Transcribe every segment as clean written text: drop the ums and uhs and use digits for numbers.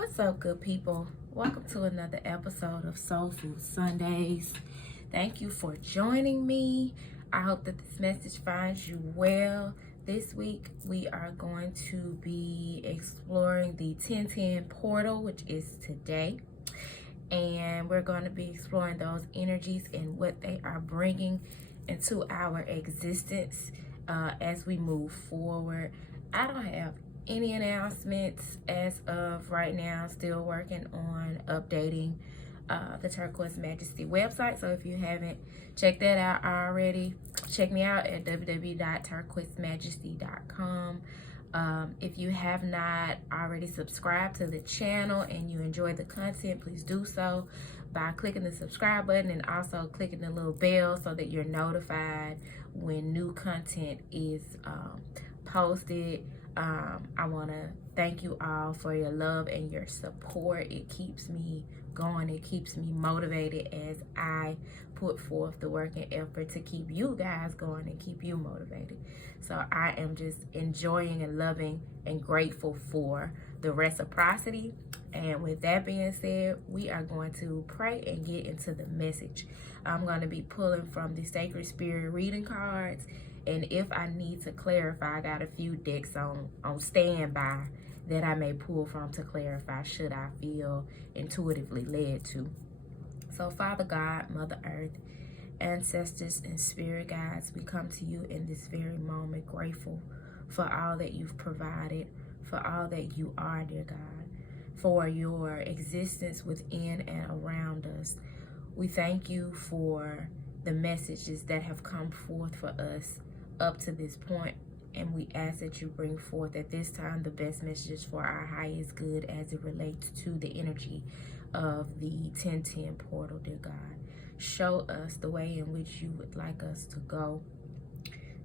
What's up, good people? Welcome to another episode of Soul Food Sundays. Thank you for joining me. I hope that this message finds you well. This week, we are going to be exploring the 1010 portal, which is today. And we're going to be exploring those energies and what they are bringing into our existence as we move forward. I don't have any announcements as of right now. Still working on updating the Turquoise Majesty website. So if you haven't checked that out already, check me out at www.turquoisemajesty.com. If you have not already subscribed to the channel and you enjoy the content, please do so by clicking the subscribe button and also clicking the little bell so that you're notified when new content is posted. I want to thank you all for your love and your support. It keeps me going. It keeps me motivated as I put forth the work and effort to keep you guys going and keep you motivated. So I am just enjoying and loving and grateful for the reciprocity. And with that being said, we are going to pray and get into the message. I'm going to be pulling from the Sacred Spirit reading cards. And if I need to clarify, I got a few decks on standby that I may pull from to clarify should I feel intuitively led to. So Father God, Mother Earth, ancestors and spirit guides, we come to you in this very moment grateful for all that you've provided, for all that you are, dear God, for your existence within and around us. We thank you for the messages that have come forth for us up to this point, and we ask that you bring forth at this time the best messages for our highest good as it relates to the energy of the 1010 portal, dear God. Show us the way in which you would like us to go.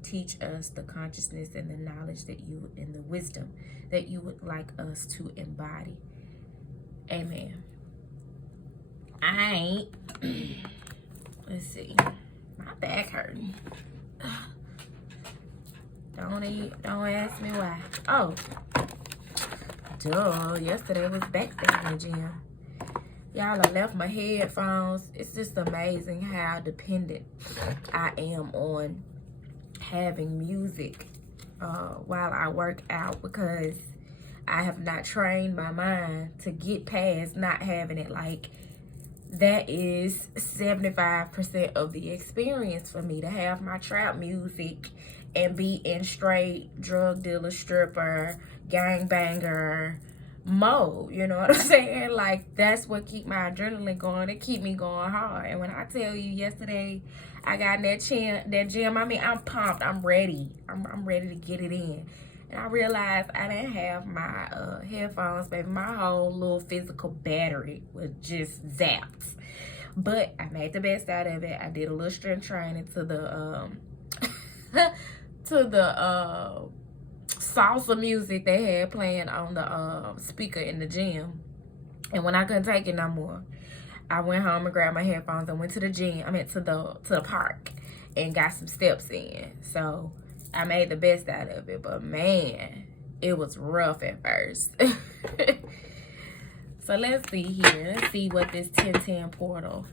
Teach us the consciousness and the knowledge that you and the wisdom that you would like us to embody. Amen. Let's see. My back hurting. Don't ask me why. Oh, duh. Yesterday was back there in the gym. Y'all, I left my headphones. It's just amazing how dependent I am on having music while I work out, because I have not trained my mind to get past not having it. Like, that is 75% of the experience for me, to have my trap music and be in straight drug dealer, stripper, gangbanger mode. You know what I'm saying? Like, that's what keep my adrenaline going. It keep me going hard. And when I tell you, yesterday I got in that gym, I mean, I'm pumped. I'm ready. I'm ready to get it in. And I realized I didn't have my headphones, baby. My whole little physical battery was just zapped. But I made the best out of it. I did a little strength training to the salsa music they had playing on the speaker in the gym. And when I couldn't take it no more, I went home and grabbed my headphones and went to the gym. I went to the park and got some steps in. So I made the best out of it, but man, it was rough at first. So let's see here. Let's see what this 1010 portal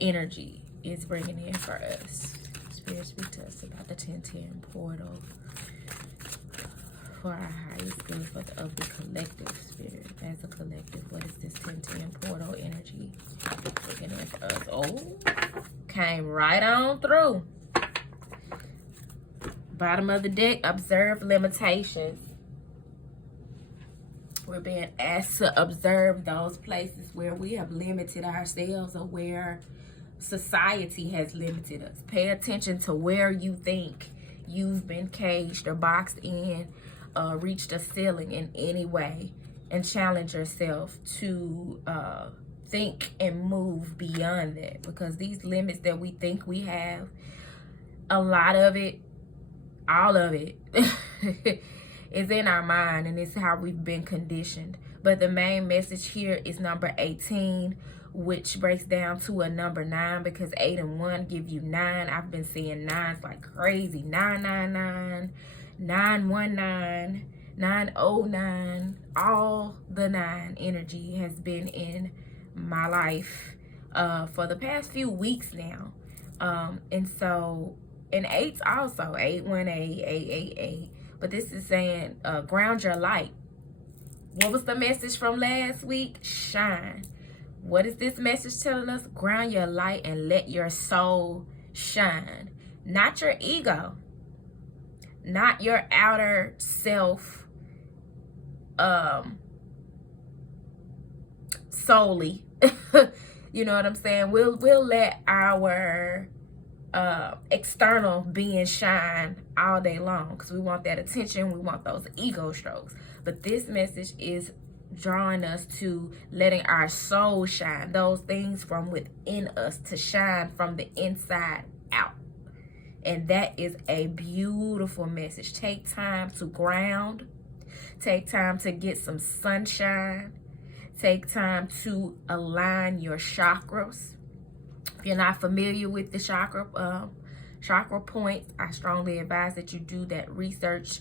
energy is bringing in for us. Spirit, speak to us about the 1010 portal for our highest good of the collective spirit. As a collective, what is this 1010 portal energy bringing in for us? Oh, came right on through. Bottom of the deck, observe limitations. We're being asked to observe those places where we have limited ourselves or where society has limited us. Pay attention to where you think you've been caged or boxed in, reached a ceiling in any way, and challenge yourself to think and move beyond that. Because these limits that we think we have, a lot of it, all of it is in our mind, and it's how we've been conditioned. But the main message here is number 18, which breaks down to a number 9, because 8 and 1 give you 9. I've been seeing 9s like crazy. 999, 919, 909, all the 9 energy has been in my life for the past few weeks now. And so, and 8's also, 818, 888. But this is saying, ground your light. What was the message from last week? Shine. What is this message telling us? Ground your light and let your soul shine. Not your ego. Not your outer self solely. You know what I'm saying? We'll let our external being shine all day long because we want that attention. We want those ego strokes. But this message is drawing us to letting our soul shine, those things from within us to shine from the inside out. And that is a beautiful message. Take time to ground. Take time to get some sunshine. Take time to align your chakras. If you're not familiar with the chakra points, I strongly advise that you do that research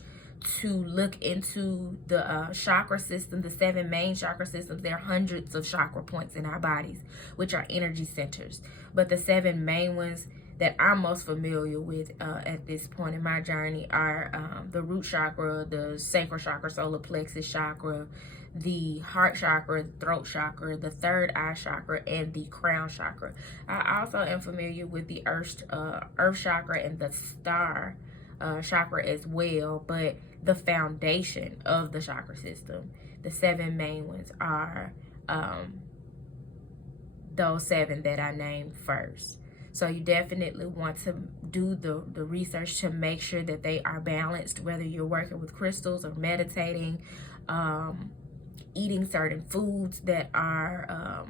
to look into the chakra system, the 7 main chakra systems. There are hundreds of chakra points in our bodies, which are energy centers. But the 7 main ones that I'm most familiar with at this point in my journey are the root chakra, the sacral chakra, solar plexus chakra, the heart chakra, throat chakra, the third eye chakra, and the crown chakra. I also am familiar with the earth chakra and the star chakra as well, but the foundation of the chakra system, the 7 main ones, are those 7 that I named first. So you definitely want to do the research to make sure that they are balanced, whether you're working with crystals or meditating, eating certain foods that are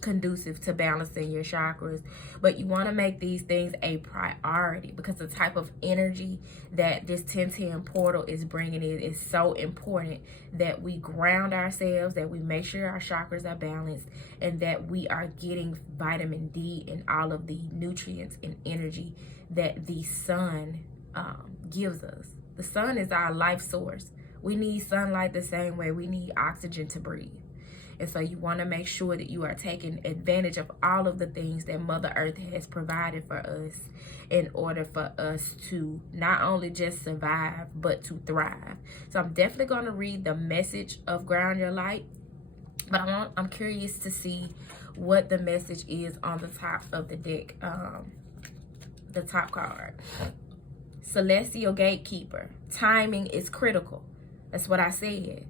conducive to balancing your chakras. But you want to make these things a priority because the type of energy that this 1010 portal is bringing in is so important that we ground ourselves, that we make sure our chakras are balanced, and that we are getting vitamin D and all of the nutrients and energy that the sun gives us. The sun is our life source. We need sunlight the same way we need oxygen to breathe. And so you want to make sure that you are taking advantage of all of the things that Mother Earth has provided for us in order for us to not only just survive, but to thrive. So I'm definitely going to read the message of Ground Your Light, but I'm curious to see what the message is on the top of the deck, the top card. Celestial Gatekeeper. Timing is critical. That's what I said.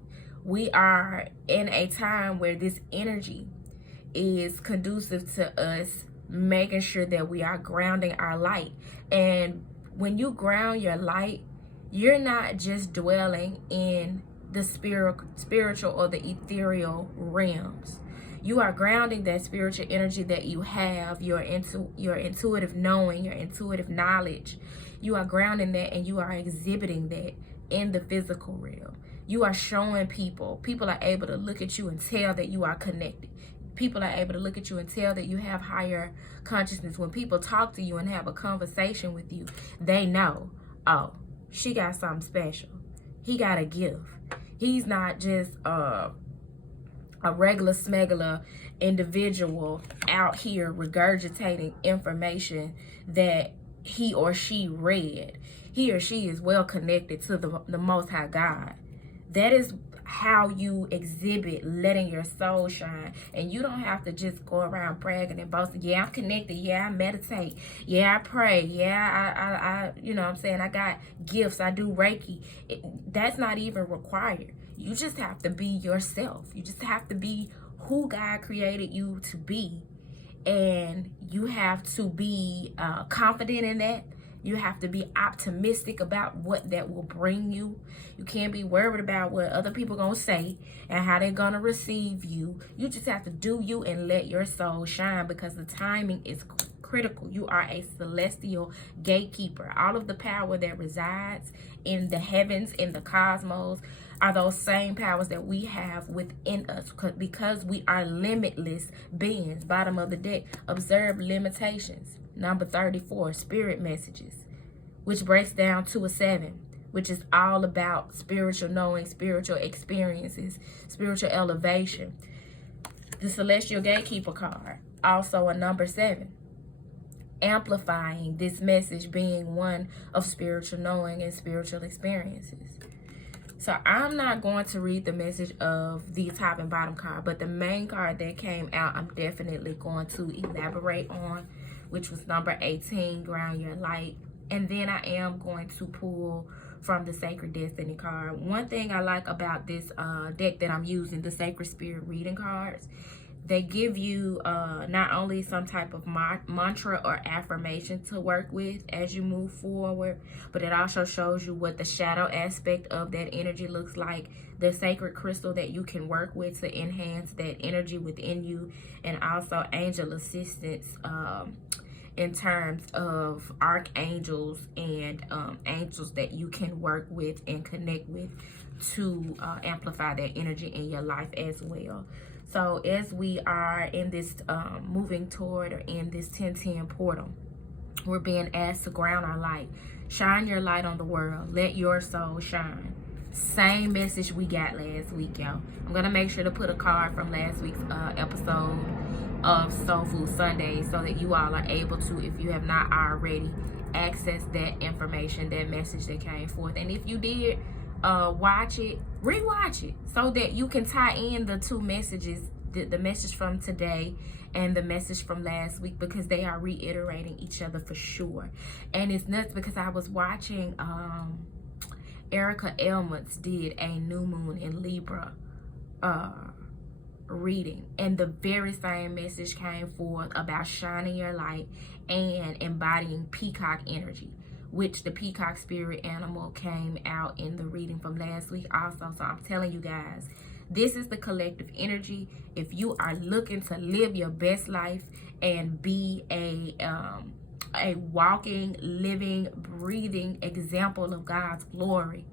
We are in a time where this energy is conducive to us making sure that we are grounding our light. And when you ground your light, you're not just dwelling in the spiritual or the ethereal realms. You are grounding that spiritual energy that you have, your intuitive knowing, your intuitive knowledge. You are grounding that, and you are exhibiting that in the physical realm. You are showing people are able to look at you and tell that you are connected. People are able to look at you and tell that you have higher consciousness. When people talk to you and have a conversation with you, they know, oh, she got something special. He got a gift. He's not just a regular smuggler individual out here regurgitating information that he or she read. He or she is well connected to the Most High God. That is how you exhibit letting your soul shine. And you don't have to just go around bragging and boasting. Yeah, I'm connected. Yeah, I meditate. Yeah, I pray. Yeah, I you know what I'm saying? I got gifts. I do Reiki. That's not even required. You just have to be yourself. You just have to be who God created you to be. And you have to be confident in that. You have to be optimistic about what that will bring you. You can't be worried about what other people gonna say and how they're gonna receive you. You just have to do you and let your soul shine, because the timing is critical. You are a celestial gatekeeper. All of the power that resides in the heavens, in the cosmos, are those same powers that we have within us, because we are limitless beings. Bottom of the deck, observe limitations. Number 34, spirit messages, which breaks down to a 7. which is all about spiritual knowing, spiritual experiences, spiritual elevation. The Celestial Gatekeeper card, also a number 7. Amplifying this message, being one of spiritual knowing and spiritual experiences. So I'm not going to read the message of the top and bottom card, but the main card that came out, I'm definitely going to elaborate on, which was number 18, Ground Your Light. And then I am going to pull from the Sacred Destiny card. One thing I like about this deck that I'm using, the Sacred Spirit reading cards, they give you not only some type of mantra or affirmation to work with as you move forward, but it also shows you what the shadow aspect of that energy looks like, the sacred crystal that you can work with to enhance that energy within you, and also angel assistance in terms of archangels and angels that you can work with and connect with to amplify that energy in your life as well. So as we are in this moving toward or in this 1010 portal, we're being asked to ground our light. Shine your light on the world. Let your soul shine. Same message we got last week, y'all. I'm going to make sure to put a card from last week's episode of Soul Food Sunday so that you all are able to, if you have not already, access that information, that message that came forth. And if you did watch it, rewatch it so that you can tie in the two messages, the message from today and the message from last week, because they are reiterating each other for sure. And it's nuts because I was watching Erica Elmons did a new moon in Libra reading, and the very same message came forth about shining your light and embodying peacock energy, which the peacock spirit animal came out in the reading from last week also. So I'm telling you guys, this is the collective energy. If you are looking to live your best life and be a walking, living, breathing example of God's glory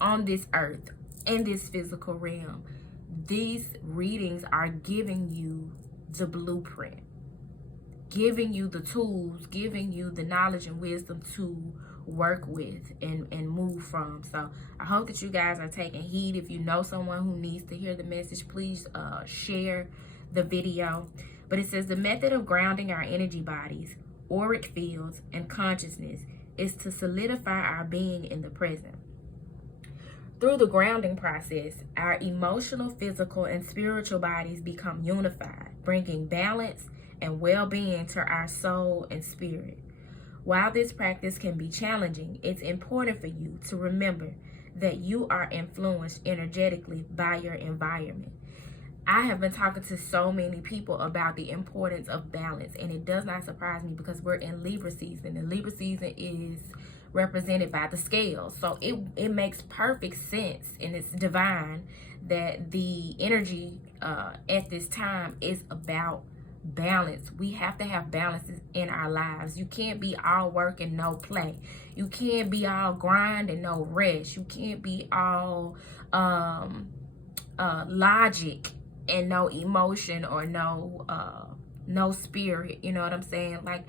on this earth, in this physical realm, these readings are giving you the blueprint, giving you the tools, giving you the knowledge and wisdom to work with and move from. So I hope that you guys are taking heed. If you know someone who needs to hear the message, please share the video. But it says the method of grounding our energy bodies, auric fields, and consciousness is to solidify our being in the present. Through the grounding process, our emotional, physical, and spiritual bodies become unified, bringing balance and well-being to our soul and spirit. While this practice can be challenging, it's important for you to remember that you are influenced energetically by your environment. I have been talking to so many people about the importance of balance, and it does not surprise me because we're in Libra season, and Libra season is represented by the scales. So it makes perfect sense, and it's divine that the energy at this time is about balance. We have to have balances in our lives. You can't be all work and no play. You can't be all grind and no rest. You can't be all logic and no emotion or no spirit. You know what I'm saying? Like,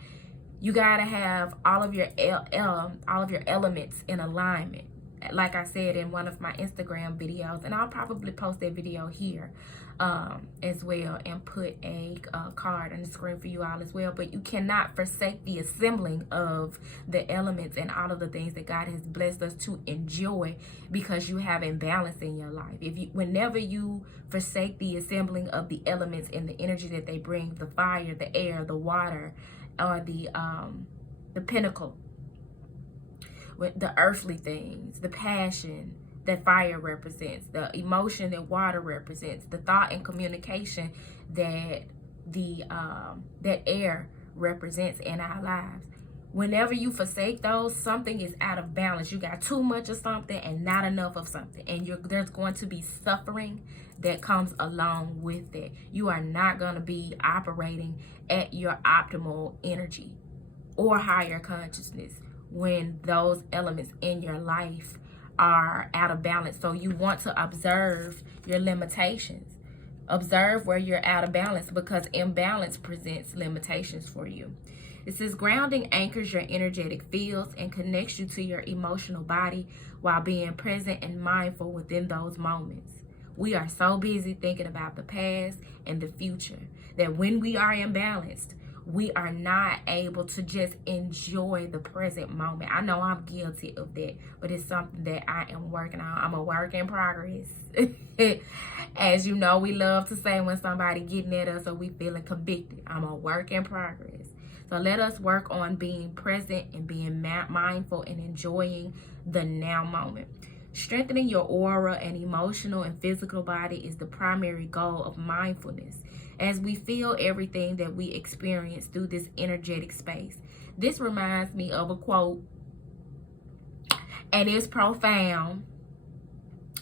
you gotta have all of your elements in alignment. Like I said in one of my Instagram videos, and I'll probably post that video here as well, and put a card on the screen for you all as well. But you cannot forsake the assembling of the elements and all of the things that God has blessed us to enjoy, because you have imbalance in your life. Whenever you forsake the assembling of the elements and the energy that they bring, the fire, the air, the water, or the pinnacle, with the earthly things, the passion that fire represents, the emotion that water represents, the thought and communication that that air represents in our lives. Whenever you forsake those, something is out of balance. You got too much of something and not enough of something, and there's going to be suffering that comes along with it. You are not going to be operating at your optimal energy or higher consciousness when those elements in your life are out of balance. So you want to observe your limitations. Observe where you're out of balance, because imbalance presents limitations for you. It says grounding anchors your energetic fields and connects you to your emotional body while being present and mindful within those moments. We are so busy thinking about the past and the future that when we are imbalanced, we are not able to just enjoy the present moment. I know I'm guilty of that, but it's something that I am working on. I'm a work in progress. As you know, we love to say when somebody getting at us or we feeling convicted. I'm a work in progress. So let us work on being present and being mindful and enjoying the now moment. Strengthening your aura and emotional and physical body is the primary goal of mindfulness, as we feel everything that we experience through this energetic space. This reminds me of a quote, and it's profound,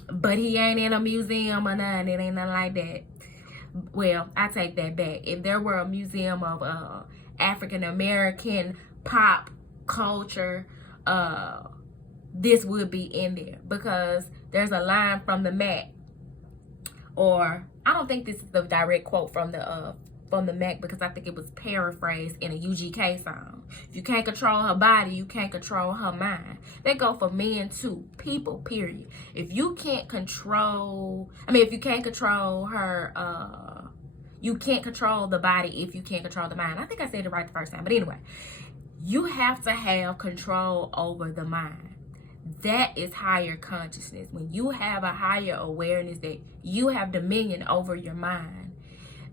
but he ain't in a museum or nothing. It ain't nothing like that. Well, I take that back. If there were a museum of African American pop culture, this would be in there, because there's a line from the Mac, or I don't think this is the direct quote from the Mac, because I think it was paraphrased in a UGK song. If you can't control her body, you can't control her mind. That go for men too, people, period. If you can't control, if you can't control her, you can't control the body if you can't control the mind. I think I said it right the first time, but anyway, you have to have control over the mind. That is higher consciousness. When you have a higher awareness that you have dominion over your mind,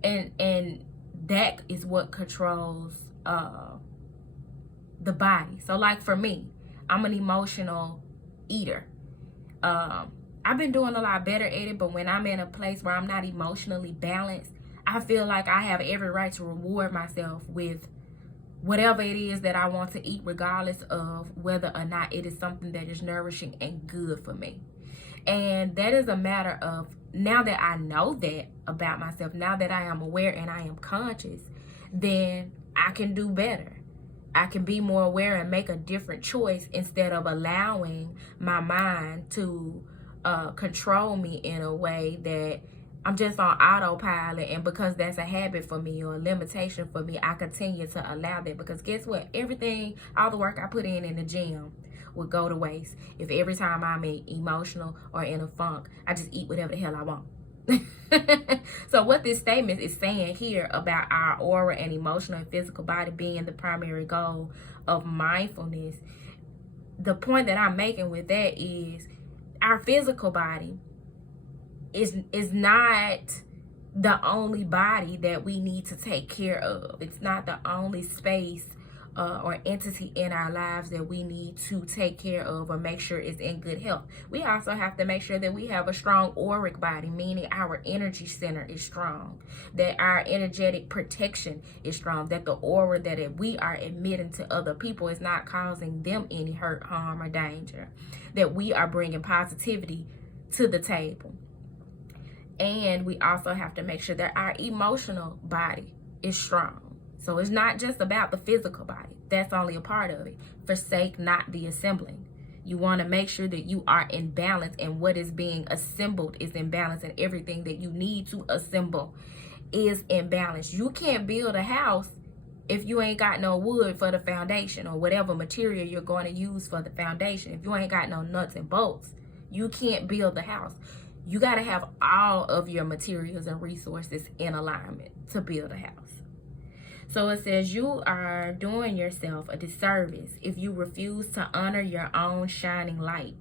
and that is what controls the body. So like for me, I'm an emotional eater. I've been doing a lot better at it, but when I'm in a place where I'm not emotionally balanced, I feel like I have every right to reward myself with whatever it is that I want to eat, regardless of whether or not it is something that is nourishing and good for me. And that is a matter of, now that I know that about myself, now that I am aware and I am conscious, then I can do better. I can be more aware and make a different choice instead of allowing my mind to control me in a way that I'm just on autopilot, and because that's a habit for me or a limitation for me, I continue to allow that. Because guess what? Everything, all the work I put in the gym would go to waste if every time I'm emotional or in a funk, I just eat whatever the hell I want. So what this statement is saying here about our aura and emotional and physical body being the primary goal of mindfulness, the point that I'm making with that is our physical body is not the only body that we need to take care of. It's not the only space or entity in our lives that we need to take care of or make sure is in good health. We also have to make sure that we have a strong auric body, meaning our energy center is strong, that our energetic protection is strong, that the aura that we are emitting to other people is not causing them any hurt, harm, or danger, that we are bringing positivity to the table. And we also have to make sure that our emotional body is strong. So it's not just about the physical body. That's only a part of it. Forsake not the assembling. You want to make sure that you are in balance, and what is being assembled is in balance, and everything that you need to assemble is in balance. You can't build a house if you ain't got no wood for the foundation, or whatever material you're going to use for the foundation. If you ain't got no nuts and bolts, you can't build the house. You got to have all of your materials and resources in alignment to build a house. So it says you are doing yourself a disservice if you refuse to honor your own shining light.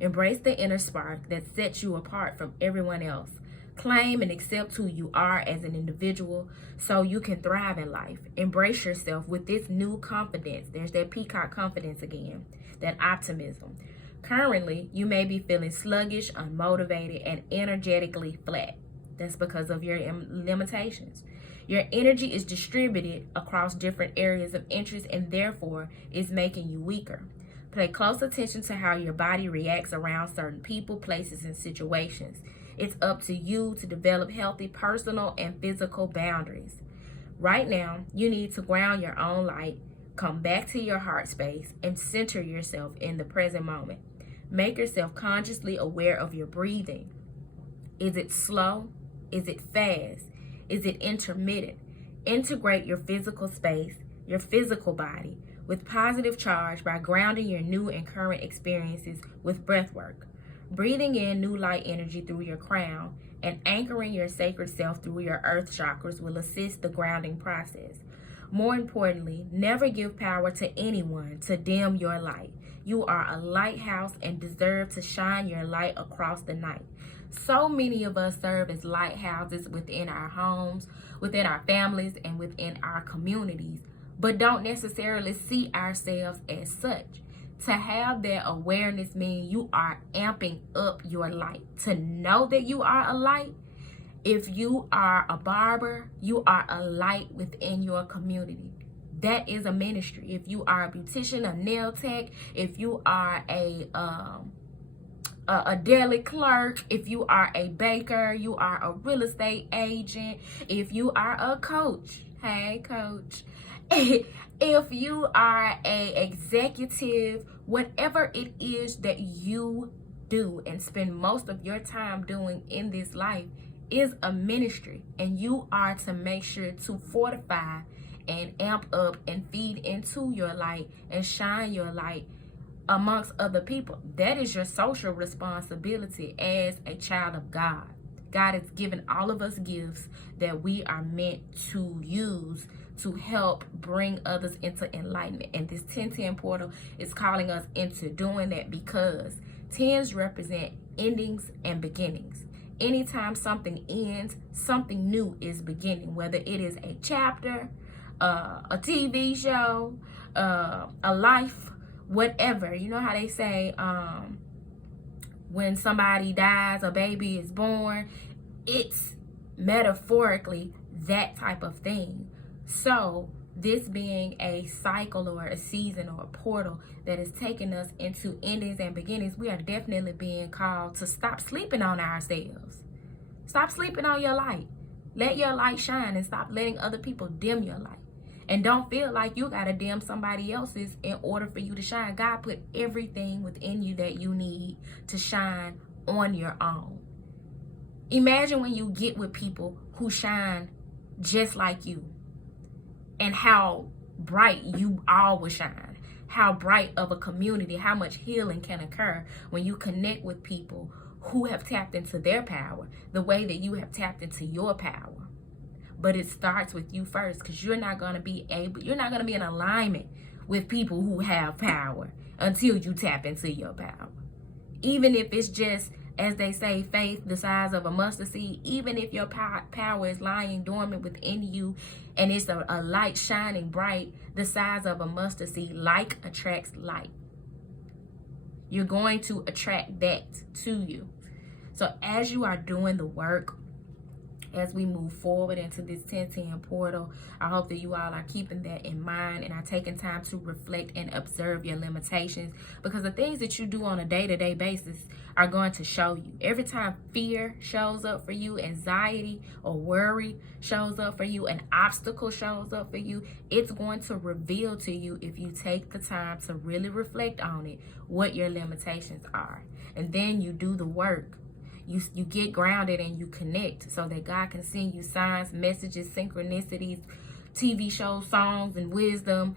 Embrace the inner spark that sets you apart from everyone else. Claim and accept who you are as an individual so you can thrive in life. Embrace yourself with this new confidence. There's that peacock confidence again, that optimism. Currently, you may be feeling sluggish, unmotivated, and energetically flat. That's because of your limitations. Your energy is distributed across different areas of interest and therefore is making you weaker. Pay close attention to how your body reacts around certain people, places, and situations. It's up to you to develop healthy personal and physical boundaries. Right now, you need to ground your own light, come back to your heart space, and center yourself in the present moment. Make yourself consciously aware of your breathing. Is it slow? Is it fast? Is it intermittent? Integrate your physical space, your physical body, with positive charge by grounding your new and current experiences with breath work. Breathing in new light energy through your crown and anchoring your sacred self through your earth chakras will assist the grounding process. More importantly, never give power to anyone to dim your light. You are a lighthouse and deserve to shine your light across the night. So many of us serve as lighthouses within our homes, within our families, and within our communities, but don't necessarily see ourselves as such. To have that awareness means you are amping up your light. To know that you are a light, if you are a barber, you are a light within your community. That is a ministry. If you are a beautician, a nail tech, if you are a deli clerk, if you are a baker, you are a real estate agent, if you are a coach, hey coach, if you are a executive, whatever it is that you do and spend most of your time doing in this life is a ministry, and you are to make sure to fortify and amp up and feed into your light and shine your light amongst other people. That is your social responsibility as a child of God. God has given all of us gifts that we are meant to use to help bring others into enlightenment. And this 1010 portal is calling us into doing that, because 10s represent endings and beginnings. Anytime something ends, something new is beginning, whether it is a chapter, a TV show, a life, whatever. You know how they say when somebody dies, a baby is born, it's metaphorically that type of thing. So this being a cycle or a season or a portal that is taking us into endings and beginnings, we are definitely being called to stop sleeping on ourselves. Stop sleeping on your light. Let your light shine and stop letting other people dim your light. And don't feel like you got to dim somebody else's in order for you to shine. God put everything within you that you need to shine on your own. Imagine when you get with people who shine just like you, and how bright you all will shine. How bright of a community, how much healing can occur when you connect with people who have tapped into their power the way that you have tapped into your power. But it starts with you first, because you're not going to be in alignment with people who have power until you tap into your power. Even if it's just, as they say, faith the size of a mustard seed, even if your power is lying dormant within you and it's a light shining bright the size of a mustard seed, like attracts like. You're going to attract that to you. So as you are doing the work, as we move forward into this 1010 portal, I hope that you all are keeping that in mind and are taking time to reflect and observe your limitations, because the things that you do on a day-to-day basis are going to show you. Every time fear shows up for you, anxiety or worry shows up for you, an obstacle shows up for you, it's going to reveal to you, if you take the time to really reflect on it, what your limitations are. And then you do the work. You get grounded and you connect so that God can send you signs, messages, synchronicities, TV shows, songs, and wisdom,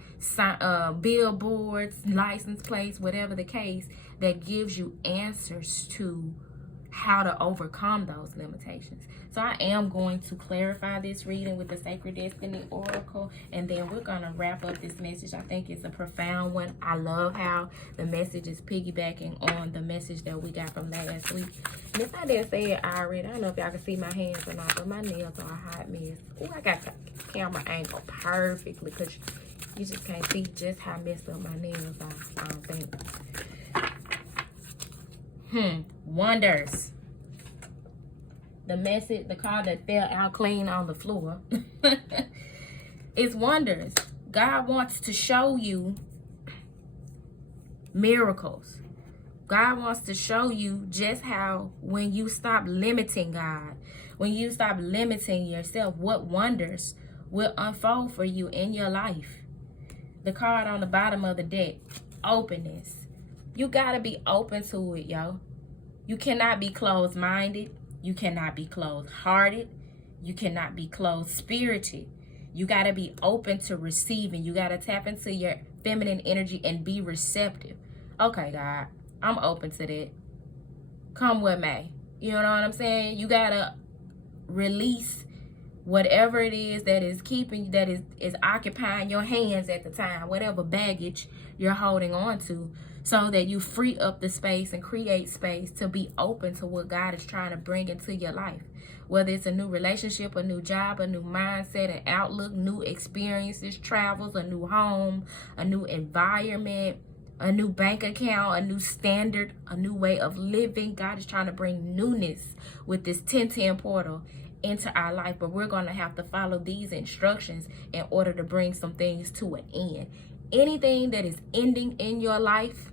billboards, license plates, whatever the case, that gives you answers to how to overcome those limitations. So I am going to clarify this reading with the Sacred Destiny Oracle, and then we're going to wrap up this message. I think it's a profound one. I love how the message is piggybacking on the message that we got from last week. And if I didn't say it already, I don't know if y'all can see my hands or not, but my nails are a hot mess. Oh, I got the camera angle perfectly, because you just can't see just how messed up my nails are, I don't think. Wonders. The card that fell out clean on the floor is wonders. God wants to show you miracles. God wants to show you just how, when you stop limiting God, when you stop limiting yourself, what wonders will unfold for you in your life. The card on the bottom of the deck, openness. You gotta be open to it, yo. You cannot be closed-minded. You cannot be closed-hearted. You cannot be closed-spirited. You gotta be open to receiving. You gotta tap into your feminine energy and be receptive. Okay, God, I'm open to that. Come what may. You know what I'm saying? You gotta release whatever it is that is keeping, that is occupying your hands at the time, whatever baggage you're holding on to, so that you free up the space and create space to be open to what God is trying to bring into your life. Whether it's a new relationship, a new job, a new mindset, an outlook, new experiences, travels, a new home, a new environment, a new bank account, a new standard, a new way of living. God is trying to bring newness with this 1010 portal into our life, but we're going to have to follow these instructions in order to bring some things to an end. Anything that is ending in your life,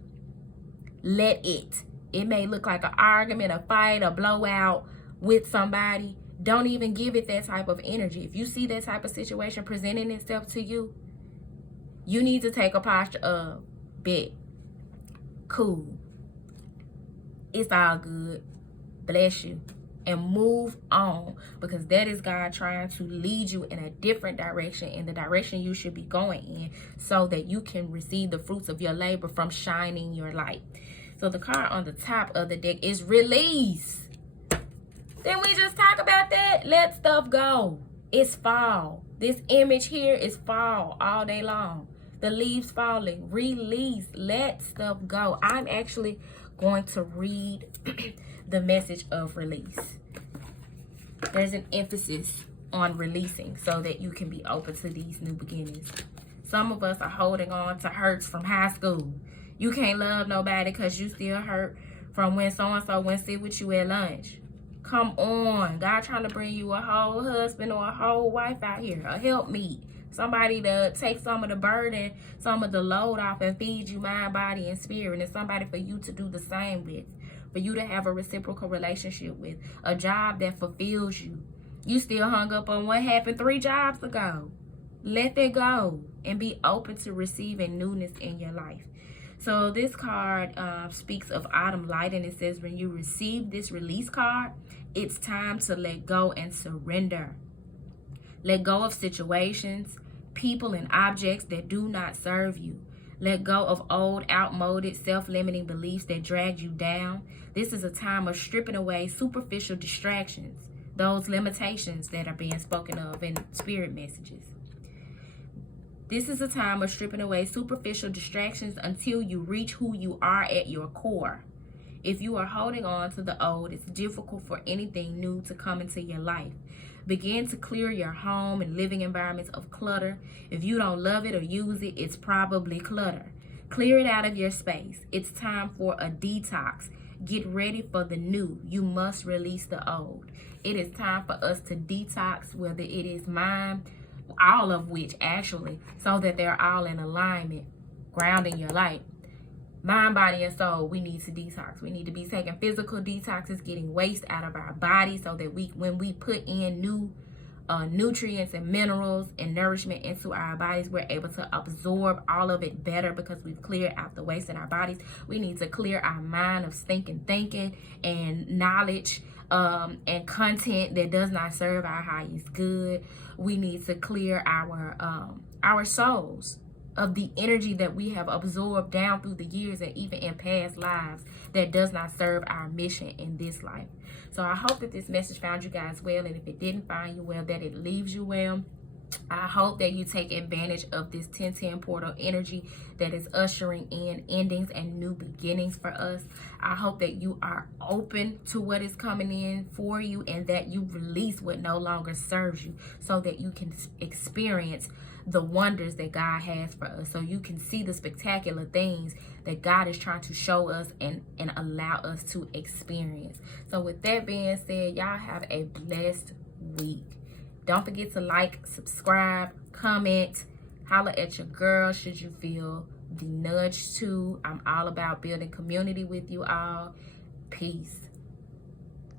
let it. It may look like an argument, a fight, a blowout with somebody. Don't even give it that type of energy. If you see that type of situation presenting itself to you, you need to take a posture of, bet, cool, it's all good, bless you, and move on, because that is God trying to lead you in a different direction, in the direction you should be going in, so that you can receive the fruits of your labor from shining your light. So the card on the top of the deck is release. Didn't we just talk about that? Let stuff go. It's fall. This image here is fall all day long. The leaves falling. Release. Let stuff go. I'm actually going to read the message of release. There's an emphasis on releasing so that you can be open to these new beginnings. Some of us are holding on to hurts from high school. You can't love nobody because you still hurt from when so-and-so went sit with you at lunch. Come on. God trying to bring you a whole husband or a whole wife out here. A helpmeet. Somebody to take some of the burden, some of the load off and feed you mind, body, and spirit. And somebody for you to do the same with. For you to have a reciprocal relationship with. A job that fulfills you. You still hung up on what happened 3 jobs ago. Let that go. And be open to receiving newness in your life. So this card speaks of autumn light, and it says when you receive this release card, it's time to let go and surrender. Let go of situations, people, and objects that do not serve you. Let go of old, outmoded, self-limiting beliefs that drag you down. This is a time of stripping away superficial distractions, those limitations that are being spoken of in spirit messages. This is a time of stripping away superficial distractions until you reach who you are at your core. If you are holding on to the old, it's difficult for anything new to come into your life. Begin to clear your home and living environments of clutter. If you don't love it or use it, it's probably clutter. Clear it out of your space. It's time for a detox. Get ready for the new. You must release the old. It is time for us to detox, whether it is mind, all of which actually, so that they're all in alignment, grounding your light. Mind, body, and soul, we need to detox. We need to be taking physical detoxes, getting waste out of our body, so that when we put in new nutrients and minerals and nourishment into our bodies, we're able to absorb all of it better because we've cleared out the waste in our bodies. We need to clear our mind of stinking thinking and knowledge and content that does not serve our highest good. We need to clear our souls of the energy that we have absorbed down through the years and even in past lives that does not serve our mission in this life. So I hope that this message found you guys well, and if it didn't find you well, that it leaves you well. I hope that you take advantage of this 1010 portal energy that is ushering in endings and new beginnings for us. I hope that you are open to what is coming in for you, and that you release what no longer serves you, so that you can experience the wonders that God has for us, so you can see the spectacular things that God is trying to show us and allow us to experience. So with that being said, y'all have a blessed week. Don't forget to like, subscribe, comment, holler at your girl should you feel the nudge to. I'm all about building community with you all. Peace.